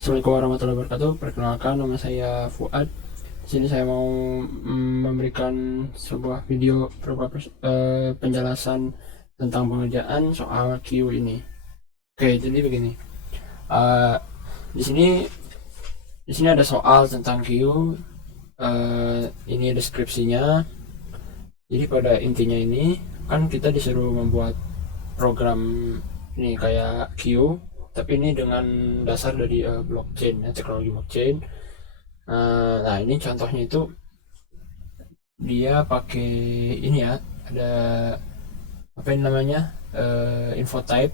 Assalamualaikum warahmatullahi wabarakatuh. Perkenalkan, nama saya Fuad. Di sini saya mau memberikan sebuah video berupa penjelasan tentang pengerjaan soal Q ini. Oke, jadi begini. Eh, di sini ada soal tentang Q. Ini deskripsinya. Jadi pada intinya ini kan kita disuruh membuat program ini kayak Q, tapi ini dengan dasar dari blockchain, ya, teknologi blockchain. Nah, ini contohnya itu dia pakai ini ya, ada apa ini namanya, info type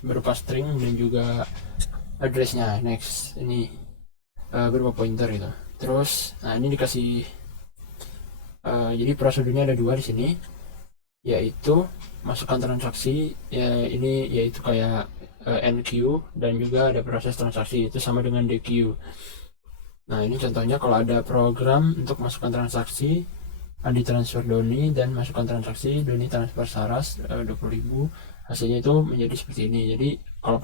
berupa string dan juga addressnya next ini, berupa pointer gitu. Terus nah ini dikasih, jadi prosedurnya ada dua di sini, yaitu masukkan transaksi ya, ini yaitu kayak NQ, dan juga ada proses transaksi itu sama dengan DQ. Nah, ini contohnya kalau ada program untuk masukkan transaksi Andi transfer Doni dan masukkan transaksi Doni transfer Saras 20.000, hasilnya itu menjadi seperti ini. Jadi kalau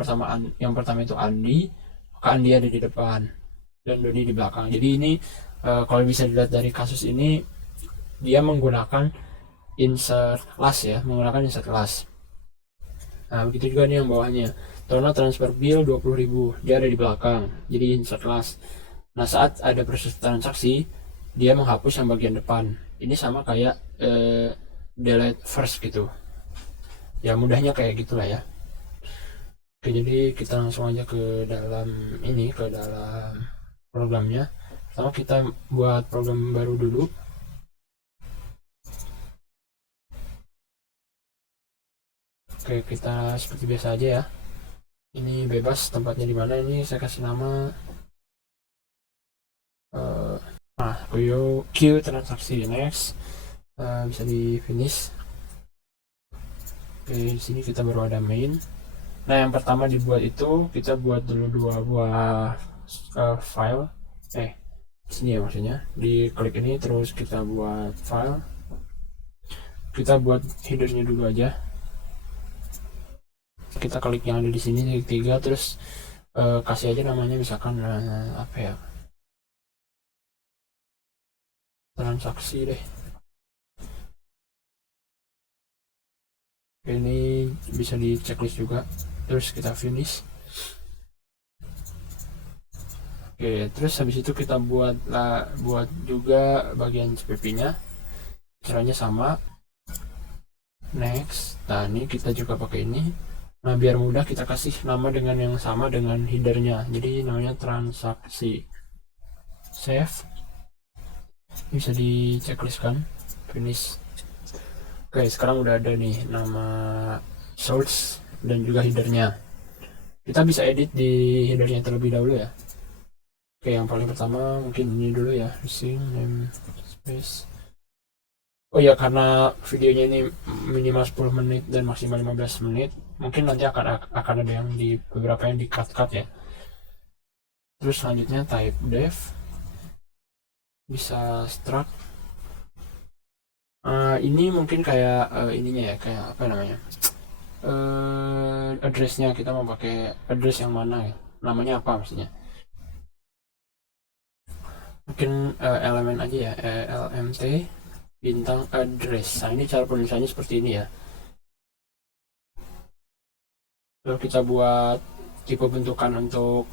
yang pertama itu Andi, maka Andi ada di depan dan Doni di belakang. Jadi ini kalau bisa dilihat dari kasus ini, dia menggunakan insert last ya, menggunakan insert last. Nah, begitu juga nih yang bawahnya. Tono transfer bill 20.000, dia ada di belakang, jadi insert last. Nah, saat ada proses transaksi, dia menghapus yang bagian depan. Ini sama kayak delete first gitu. Ya, mudahnya kayak gitulah ya. Oke, jadi kita langsung aja ke dalam ini, ke dalam programnya. Pertama kita buat program baru dulu. Oke, kita seperti biasa aja ya. Ini bebas tempatnya di mana, ini saya kasih nama Q transaksi next. Bisa di finish. Oke, di sini kita baru ada main. Nah, yang pertama dibuat itu kita buat dulu dua buah file. Sini ya maksudnya. Di klik ini terus kita buat file. Kita buat headernya dulu aja. Kita klik yang ada di sini titik 3, terus kasih aja namanya misalkan apa ya? Transaksi deh. Ini bisa di checklist juga. Terus kita finish. Oke, terus habis itu kita buat juga bagian CPP-nya. Caranya sama. Next. Nah, ini kita juga pakai ini. Nah, biar mudah kita kasih nama dengan yang sama dengan headernya. Jadi namanya transaksi. Save. Bisa di checklist kan. Finish. Oke, sekarang udah ada nih nama source dan juga headernya. Kita bisa edit di headernya terlebih dahulu ya. Oke, yang paling pertama mungkin ini dulu ya, using name space. Oh ya, karena videonya ini minimal 10 menit dan maksimal 15 menit, mungkin nanti akan ada yang di beberapa yang di cut ya. Terus selanjutnya type def, bisa struct. Ini mungkin kayak ininya ya, kayak apa namanya, addressnya, kita mau pakai address yang mana ya, namanya apa maksudnya. Mungkin elemen aja ya, lmt bintang address. Nah, ini cara penulisannya seperti ini ya. Lalu kita buat tipe bentukan untuk,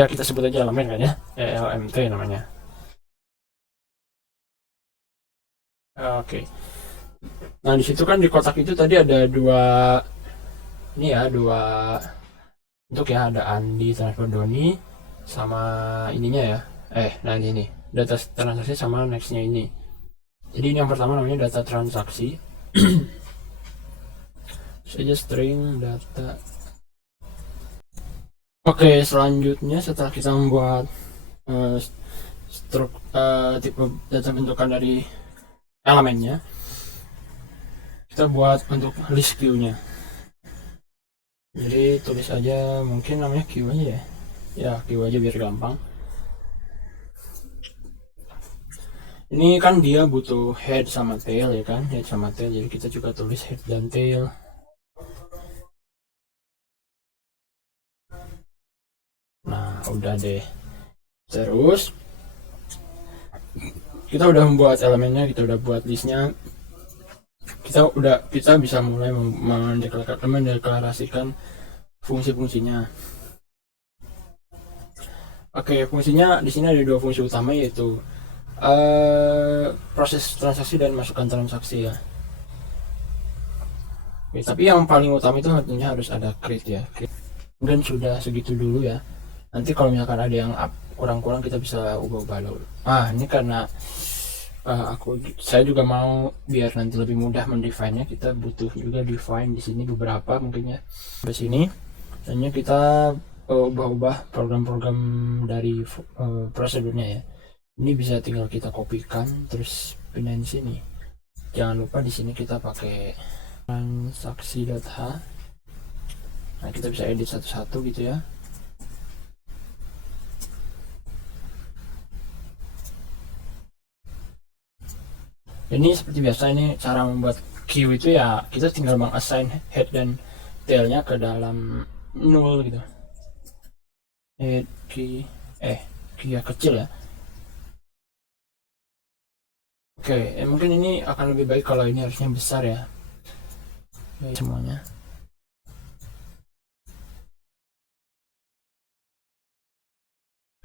ya kita sebut aja elemen kan ya, lmt namanya. Oke. Nah, di situ kan di kotak itu tadi ada dua ini ya, dua untuk ya, ada Andi transfer Doni sama ininya ya. Nah ini data transaksi sama nextnya ini. Jadi ini yang pertama namanya data transaksi. Saja string data. Oke, selanjutnya setelah kita membuat tipe data bentukan dari elemennya, kita buat untuk list queue-nya. Jadi tulis aja mungkin namanya queue aja ya. Ya, queue aja biar gampang. Ini kan dia butuh head sama tail ya kan, head sama tail. Jadi kita juga tulis head dan tail. udah deh. Terus kita udah membuat elemennya, kita udah buat listnya, kita bisa mulai mendeklarasikan fungsi-fungsinya. Oke, fungsinya di sini ada dua fungsi utama, yaitu proses transaksi dan masukkan transaksi ya. Oke, tapi yang paling utama itu tentunya harus ada create ya. Mungkin sudah segitu dulu ya. Nanti kalau misalkan ada yang kurang-kurang kita bisa ubah-ubah dulu. Ini karena saya juga mau biar nanti lebih mudah mendefine-nya, kita butuh juga define di sini beberapa mungkin ya. Di sini hanya kita ubah-ubah program-program dari prosedurnya ya. Ini bisa tinggal kita kopikan terus pindahin sini. Jangan lupa di sini kita pakai transaksi.h. Nah, kita bisa edit satu-satu gitu ya. Ini seperti biasa, ini cara membuat queue itu ya, kita tinggal mengassign head dan tailnya ke dalam null gitu. Head key ya kecil ya. Oke, mungkin ini akan lebih baik kalau ini harusnya besar ya. Semuanya.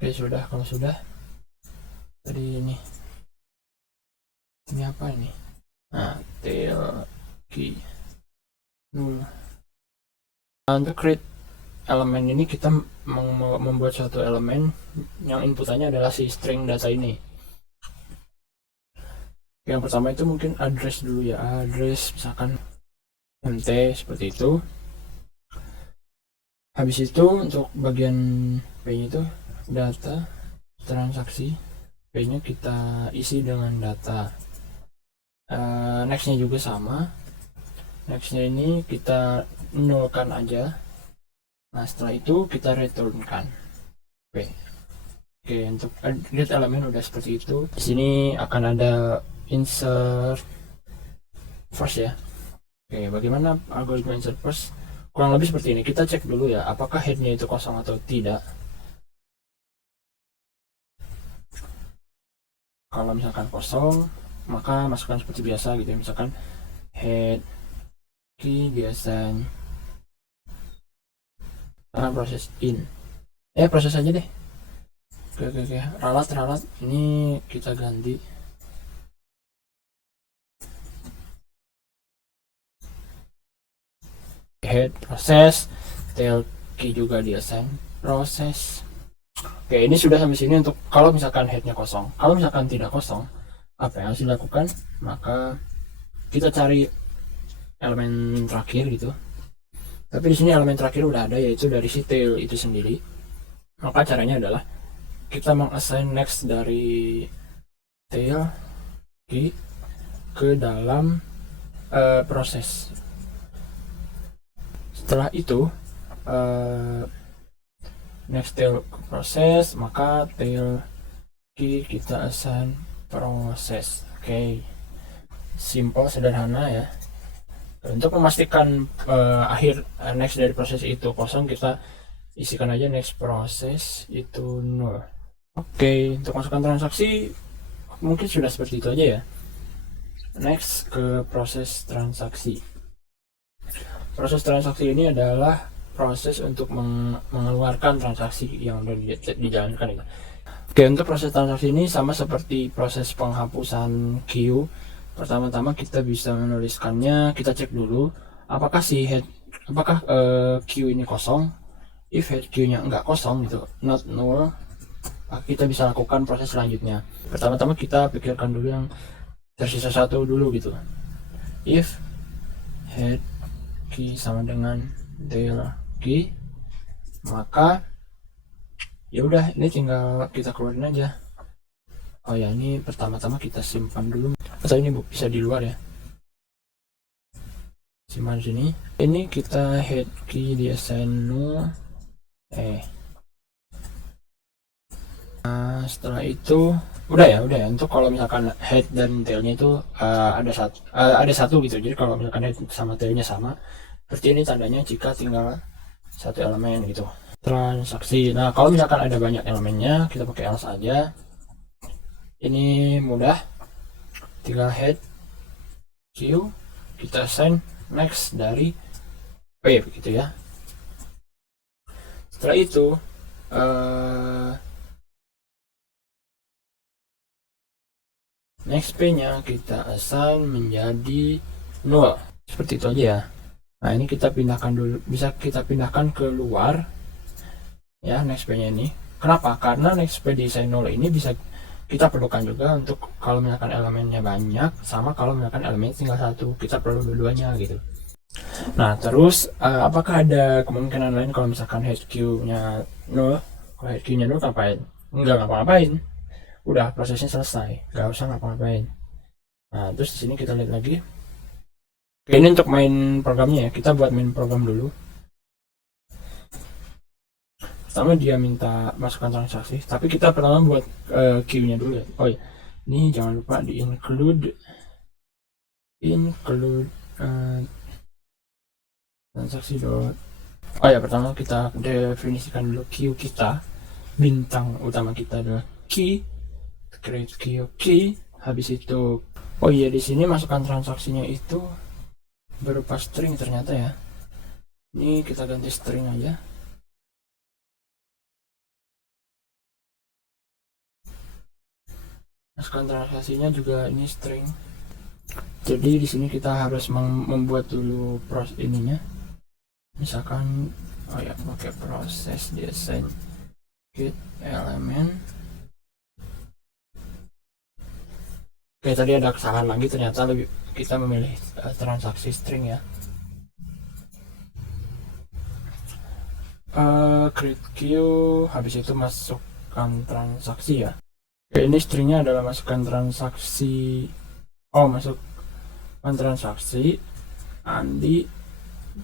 Oke, sudah. Kalau sudah, tadi ini apa ini? Tail key null. Untuk create elemen ini kita membuat satu elemen yang inputannya adalah si string data ini. Yang pertama itu mungkin address dulu ya, address misalkan mt seperti itu. Habis itu untuk bagian p-nya itu data transaksi, p-nya kita isi dengan data. Nextnya juga sama, nextnya ini kita nolkan aja. Nah, setelah itu kita returnkan p. Oke, untuk get elemen udah seperti itu. Di sini akan ada insert first ya. Oke, bagaimana algoritma insert first? Kurang lebih seperti ini. Kita cek dulu ya, apakah headnya itu kosong atau tidak. Kalau misalkan kosong, maka masukkan seperti biasa gitu ya. Misalkan head key biasa proses in. Proses aja deh. Oke. Ralat ini kita ganti. Head proses, tail key juga di assign proses. Oke, ini sudah sampai sini untuk kalau misalkan headnya kosong. Kalau misalkan tidak kosong, apa yang harus dilakukan? Maka kita cari elemen terakhir gitu. Tapi di sini elemen terakhir udah ada, yaitu dari si tail itu sendiri. Maka caranya adalah kita mengassign next dari tail key ke dalam proses. Setelah itu next tail proses, maka tail key kita assign proses. Oke, simple, sederhana ya. Untuk memastikan akhir next dari proses itu kosong, kita isikan aja next proses itu null. Oke, untuk masukkan transaksi mungkin sudah seperti itu aja ya. Next ke proses transaksi. Proses transaksi ini adalah proses untuk mengeluarkan transaksi yang sudah dijalankan itu. Oke, untuk proses transaksi ini sama seperti proses penghapusan queue. Pertama-tama kita bisa menuliskannya, kita cek dulu apakah queue ini kosong. If head queue-nya enggak kosong gitu, not null, kita bisa lakukan proses selanjutnya. Pertama-tama kita pikirkan dulu yang tersisa satu dulu gitu. If head key sama dengan tail key, maka ya udah, ini tinggal kita keluarin aja. Oh ya, ini pertama-tama kita simpan dulu, atau ini bisa di luar ya, simpan sini. Ini kita head key di assign null. Nah, setelah itu udah ya. Untuk kalau misalkan head dan tailnya itu ada satu gitu. Jadi kalau misalkan head sama tailnya sama, seperti ini tandanya jika tinggal satu elemen gitu. transaksi. Nah, kalau misalkan ada banyak elemennya, kita pakai else aja. Ini mudah, tinggal head Q, kita assign next dari P begitu ya. Setelah itu next P nya kita assign menjadi 0 seperti itu aja ya. Nah, ini kita pindahkan dulu, bisa kita pindahkan ke luar ya next P nya ini. Kenapa? Karena next P design 0 ini bisa kita perlukan juga untuk kalau misalkan elemennya banyak, sama kalau misalkan elemennya tinggal satu, kita perlu dua-duanya gitu. Nah, terus apakah ada kemungkinan lain kalau misalkan HQ nya 0? Kalau HQ nya 0 ngapain? Enggak ngapa-ngapain, udah prosesnya selesai, nggak usah ngapa-ngapain. Nah, terus di sini kita lihat lagi. Oke, ini untuk main programnya ya, kita buat main program dulu. Pertama dia minta masukkan transaksi, tapi kita pertama buat queue-nya dulu ya. Oh ya, ini jangan lupa di include transaksi dot. Oh ya, pertama kita definisikan dulu queue kita. Bintang utama kita adalah key, create queue key. Habis itu, oh iya, di sini masukkan transaksinya itu berupa string ternyata ya. Ini kita ganti string aja. Masukkan transaksinya juga ini string. Jadi di sini kita harus membuat dulu proses ininya. Misalkan, oh ya, pakai proses design get element. Oke, tadi ada kesalahan lagi, ternyata kita memilih transaksi string ya. Create queue, habis itu masukkan transaksi ya. Oke, ini stringnya adalah masukkan transaksi. Oh, masukkan transaksi Andi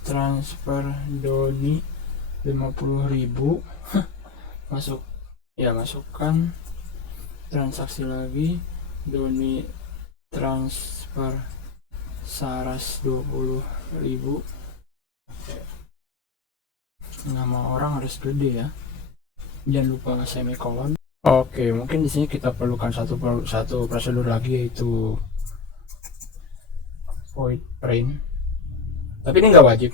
transfer Doni 50.000. Masukkan transaksi lagi Doni transfer Saras 20.000. Nama orang harus gede ya, jangan lupa semikolon. Oke, mungkin di sini kita perlukan satu prosedur lagi, yaitu void print. Tapi ini nggak wajib,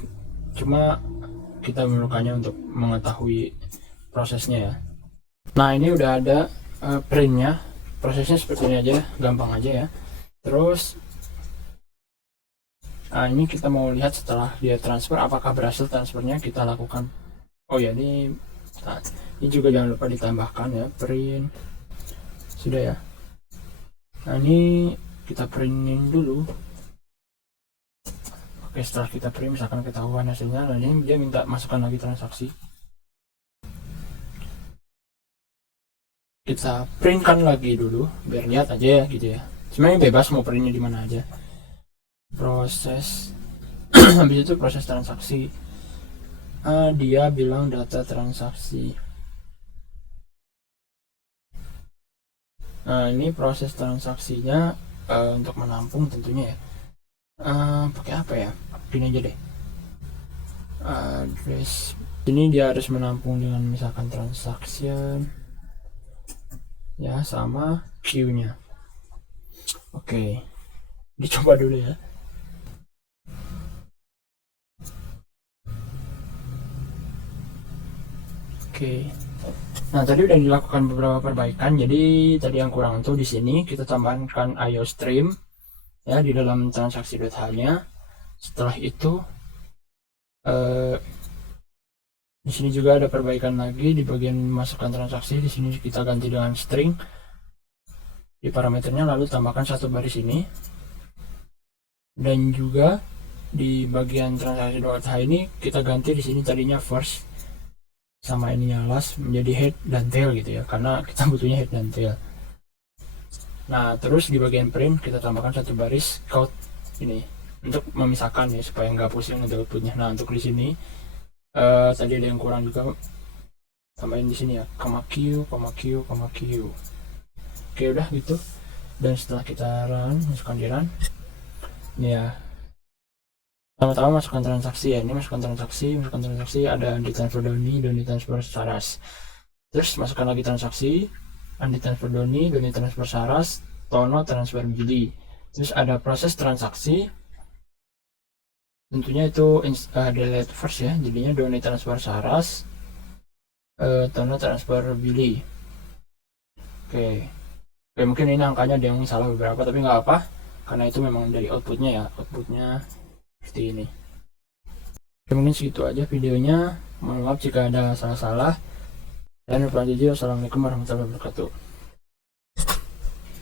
cuma kita memerlukannya untuk mengetahui prosesnya ya. Nah, ini udah ada printnya. Prosesnya seperti ini aja, gampang aja ya. Terus ini kita mau lihat setelah dia transfer, apakah berhasil transfernya, kita lakukan. Oh ya, ini juga jangan lupa ditambahkan ya, print. Sudah ya. Nah, ini kita printin dulu. Oke, setelah kita print, misalkan ketahuan hasilnya, nah ini dia minta masukkan lagi transaksi. Kita printkan lagi dulu biar lihat aja ya gitu ya. Sebenarnya bebas mau printnya di mana aja. Proses habis itu proses transaksi. Dia bilang data transaksi. Nah, ini proses transaksinya untuk menampung tentunya ya. Pakai apa ya? Gini aja deh. Address. Ini dia harus menampung dengan misalkan transaction ya, sama queue-nya. Oke, dicoba dulu ya. Oke. Nah, tadi udah dilakukan beberapa perbaikan. Jadi tadi yang kurang tuh di sini kita tambahkan IO stream ya di dalam transaksi.h-nya. Setelah itu di sini juga ada perbaikan lagi di bagian masukkan transaksi. Di sini kita ganti dengan string di parameternya, lalu tambahkan satu baris ini. Dan juga di bagian transaksi.h ini kita ganti di sini tadinya first sama ininya last menjadi head dan tail gitu ya, karena kita butuhnya head dan tail. Nah, terus di bagian print kita tambahkan satu baris code ini untuk memisahkan ya, supaya nggak pusing untuk outputnya. Nah, untuk di sini tadi ada yang kurang juga, tambahin di sini ya, koma q. Oke, udah gitu. Dan setelah kita run, masukkan di run ini ya, Pertama-tama masukkan transaksi ya, ini masukkan transaksi, ada Andi transfer Doni transfer Saras. Terus masukkan lagi transaksi, Andi transfer Doni transfer Saras, Tono transfer Billy. Terus ada proses transaksi, tentunya itu delete first ya, jadinya Doni transfer Saras, Tono transfer Billy. Oke, mungkin ini angkanya ada yang salah beberapa, tapi nggak apa, karena itu memang dari outputnya ya, outputnya seperti ini. Oke, mungkin segitu aja videonya. Mohon maaf jika ada salah-salah. Dan Assalamualaikum warahmatullahi wabarakatuh.